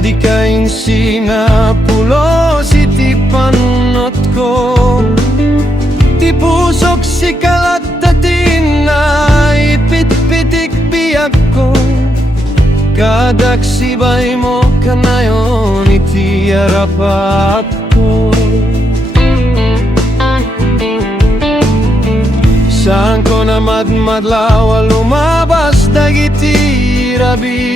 di kain sinapulo si tipanot ko. Di pusok si kalatatin na ipit-pitik biyak ko. Kadak sibay mo kanayon iti arapat ko. Saan ko na madmadlaw lumabas dagiti rabi.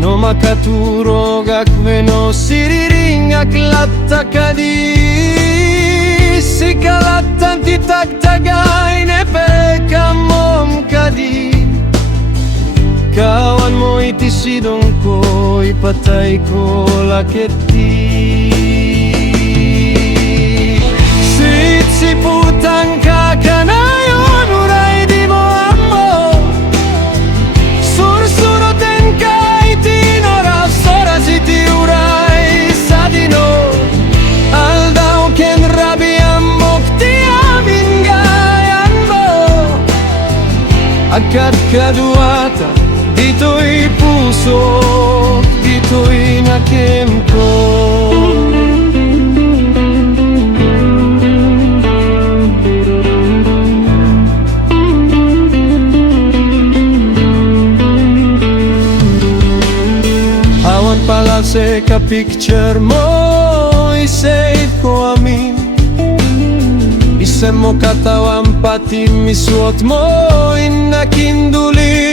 No makaturog akveno siriring aklatta kadi. Sikalatan titagtagay ne pekamom kadi. Kawan mo iti sidong ko, ipatay ko laketi. Sitsiputan ka kanayon, uray di mo amo. Sursuroten ka iti noras, oras iti uray sa dino. Aldaw ken rabi amok ti amin gayan mo. Agad kaduata dito'y puso, dito'y nakim ko. Awan pala se ka picture mo, i-save ko amin. Isem mo katawan pati misuot mo, inakinduli.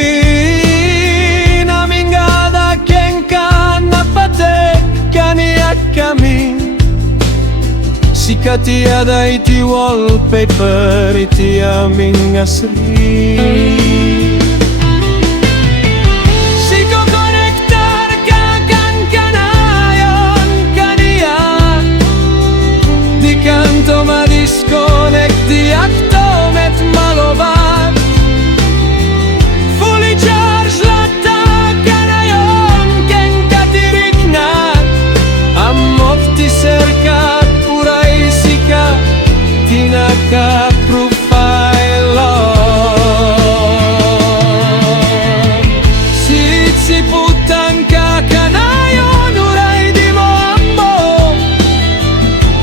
Sikati ada iti wallpaper iti aming asri. Siko konektar ka kan kanayon kaniya. Di kanto madisconnect di akto met malobat. Fully charged latta kanayon ken katirik na. Amok ti serka tinaka-profile. Sitsiputan ka kanayon, uray di mo amo.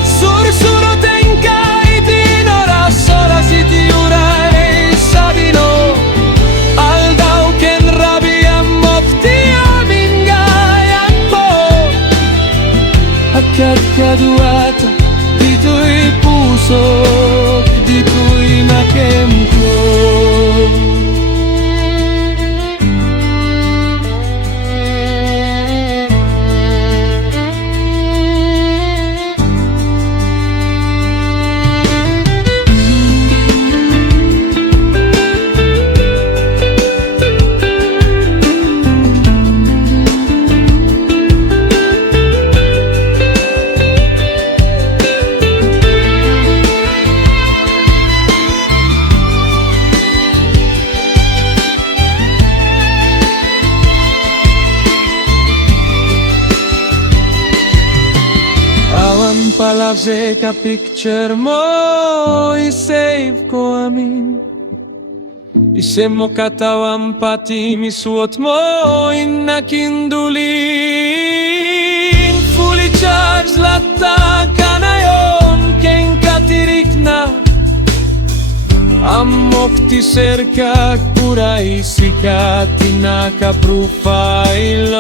Sursuroten ka iti noras, oras iti uray sa dino. Aldaw ken rabi amok ti amin gayan mo. Agad kaduata dito'y puso, dito'y nakem ko. Palase ka picture mo, i-save ko amin. Isem mo katawan pati misuot mo, inakindulin. Fully charged latta kanayon ken katirik na. Amok ti serka kuray sikat tinaka-profile.